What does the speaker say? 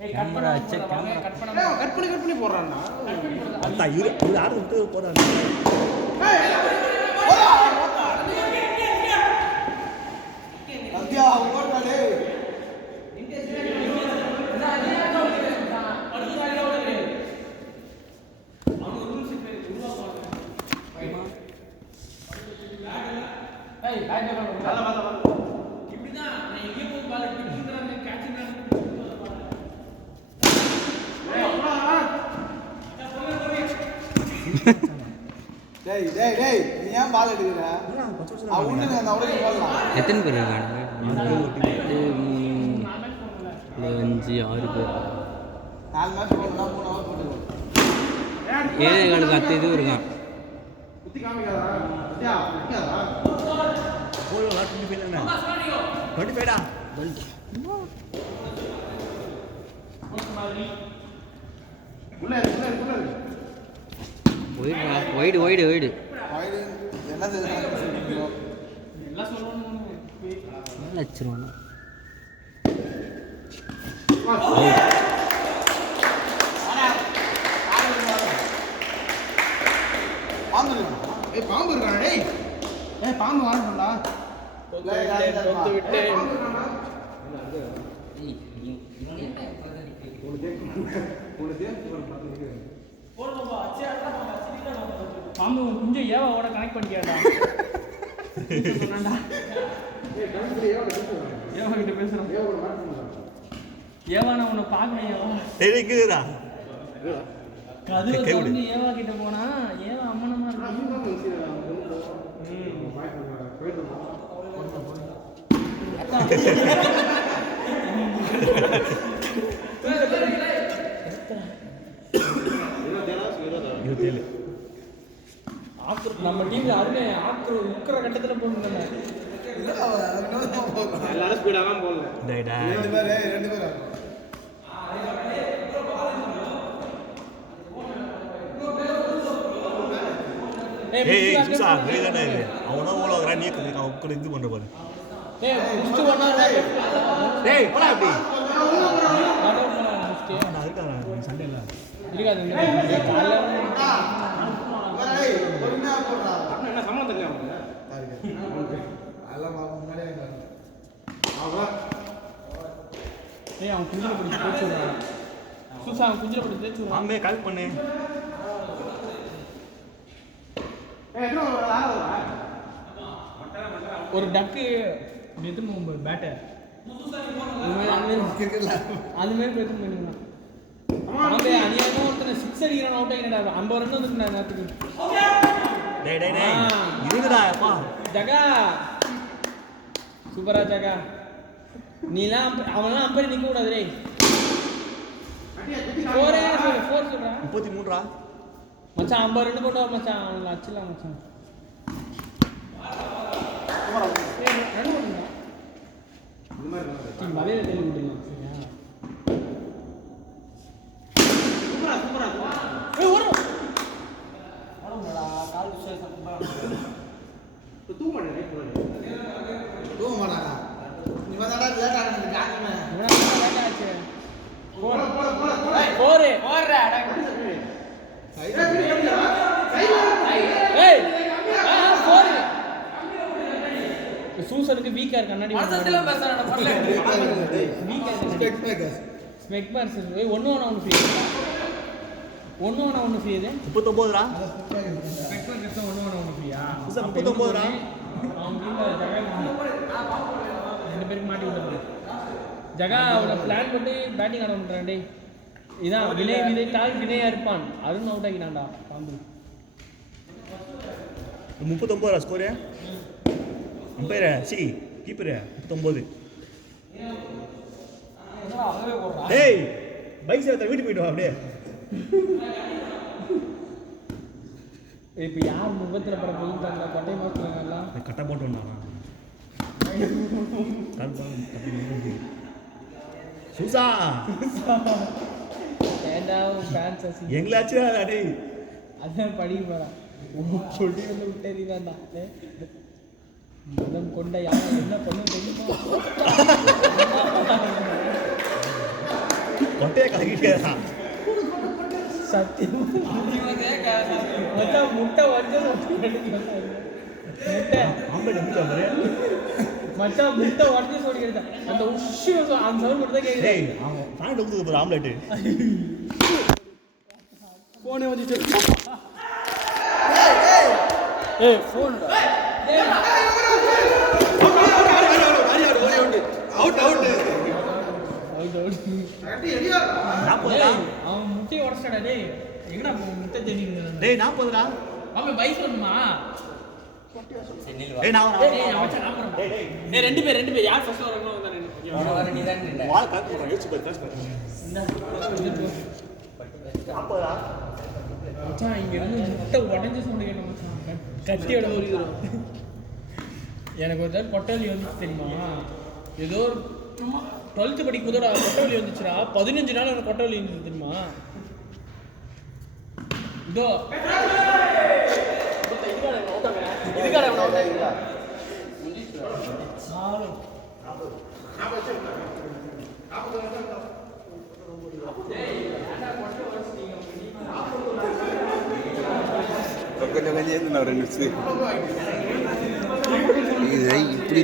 camera வச்சு cut பண்ணி போடுறான்னா அந்த இரு யாரு விட்டு போறாங்க அத்தியா ஓடுறானே நீ ஏன் பால் எடுக்கிற எத்தனை பேர் இருக்காங்க 5 6 பேர் 4 மேட்ச் போடணும்னா 3 ஹவர் போட்டுக்கோ ஏழைகளுக்கு அத்தை இது இருக்கான் குத்தி காமிக்காதா அத்தியா நிக்காதா போலோ 25 தானே 25 டா வைடு என்னது லட்சம் பாம்பு இருக்கானே டேய் பாம்பு வாங்கடா தொத்து விட்டு பாம்பு கொஞ்சம் ஏவாவோட கனெக்ட் பண்ணிக்கியாடா சொன்னான்டா ஏவா கிட்ட பேசுறான் ஏவா நான் உன்னை பார்க்கலையா தெரியுதுடா கதவு திறந்து ஏவா கிட்ட போனா ஏவா அம்மனமா இருக்கு நம்ம டீம்ல அருமை உக்கிற கட்டத்துல போடுங்க எல்லாரும் ஸ்பீடா தான் போடல ரெண்டு பேர் ஏய் சுசா வேதானே அவனோ ஓலோகற நீ அவக்கு இது பண்ற பாரு முடிச்சு ஒண்ணா டேய் போடா அப்படி நான் இருக்கா சண்டே இல்ல இருக்காது காலைல பொறுமையா போடுறா என்ன சம்பளம் தெரியல அவனுக்கு அதெல்லாம் முன்னாடியே ஆவா அவன் குஞ்சில பிடிச்சி பேச்சு விடுறான் சுசா அவன் குஞ்சில பிடிச்சி பேச்சு விடுறான் ஆமே கால் பண்ணு ஒரு டக்கு எடுத்து பேட்டர் அது மாதிரி பேச பண்ணிருந்தான் அநியாயமா ஒருத்தனை 6 அடிக்கிறான் அவுட் ஆகினடா 50 ரன் வந்துருக்கா நேரத்துக்கு இதுடா அப்பா ஜகா சூப்பரா ஜகா நீலாம் அவன்லாம் அம்பரி நிக்க கூடாது டேய் 4 சொல்றா 33 ரா மச்சான் 50 ரன் போட்டா மச்சான் அவன் அச்சலாம் மச்சான் ரன் போடுங்க இந்த மாதிரி டீம் பலையில தெளி விட்டுங்க சரியா சூப்பரா ஏய் ஓடு ஓடுடா கால் விஷயம் சம்பா தூங்க மாட்டாடா நீ வந்தாடா லேட் ஆகுது காட்டுமே லேட் ஆச்சு போறே ஓடுறா அட ஏய் போறே சூசனுக்கு வீக்கா இருக்கு கண்ணாடி மனசத்துல பேசறடா பண்ணல வீக்கா இருக்கு ஸ்பெக் பர்ஸ் ஏய் ஒண்ணு ஃப்ரீ ஒண்ணு ஃப்ரீ இது 39 ரா ஸ்பெக் பர்ஸ் ஒண்ணு ஃப்ரீயா 39 ரா அவங்க ரெண்டு பேருக்கு மாட்டி விட்டாரு ஜகா அவன பிளான் பண்ணி பேட்டிங் ஆட பண்றான் டேய் இதான் வினயா இருப்பான் அருண் அவுட் ஆகினான்டா பாம்பு 39 ரா ஸ்கோர் அம்பையர் சி கீப்பர் 39 டேய் பைக் சேவத்த வீட்டு போய்டு வா அப்படியே இப்ப யார் முகத்துல பட போயிட்டாங்க கட்டை மாத்துறாங்கல்ல கட்ட போட்டு வந்தானா கட்ட சுசா ஏண்டா ஃபேன்ஸ் அசி எங்களாச்சு டேய் அதான் படிக்க போறான் சொல்லி வந்து விட்டேறிதான்டா மதம் கொண்ட யாரை என்ன பண்ண தெரியுமா கொட்டையை கலக்கிட்டே தான் சத்தியம் மச்சான் முட்டை வந்து முட்டை ஆம்பளை நிமிஷம் பாரு மச்சான் முட்டை உடஞ்சி சொல்லிடுறேன் அந்த உஷு அந்த சவுண்ட் மட்டும் தான் கேக்குது டேய் அவன் பாயிண்ட் ஊத்துது பாரு ஆம்லெட் போனே வந்துச்சு ஏய் ஃபோன் அவுட் அவன் முட்டையை உடச்சிட்டாடா டேய் எங்கடா முட்டை தெரியுங்க டேய் 40டா அவன் பைக் பண்ணுமா டேய் நான் டேய் மச்சான் நான் போறேன் டேய் ரெண்டு பேர் யார் ஃபர்ஸ்ட் வரணும் வந்தானே வாள காத்து போறேன் யோசிச்சு பாரு காசு இந்த 40டா மச்சான் இங்க இருந்து முட்டை உடைஞ்சு சவுண்ட் கேட்ட மச்சான் கத்தியோட ஊறிடும் எனக்கு ஒரு தடவை கொட்டவலி வந்துச்சு தெரியுமா ஏதோ 12th படிக்கும் போதோட கொட்டவலி வந்துச்சுடா 15 நாள் எனக்கு கொட்டவலி இருந்துச்சு தெரியுமா இதோ கொஞ்சம் கொஞ்சம் ரெண்டு நிமிஷம் இது இப்படி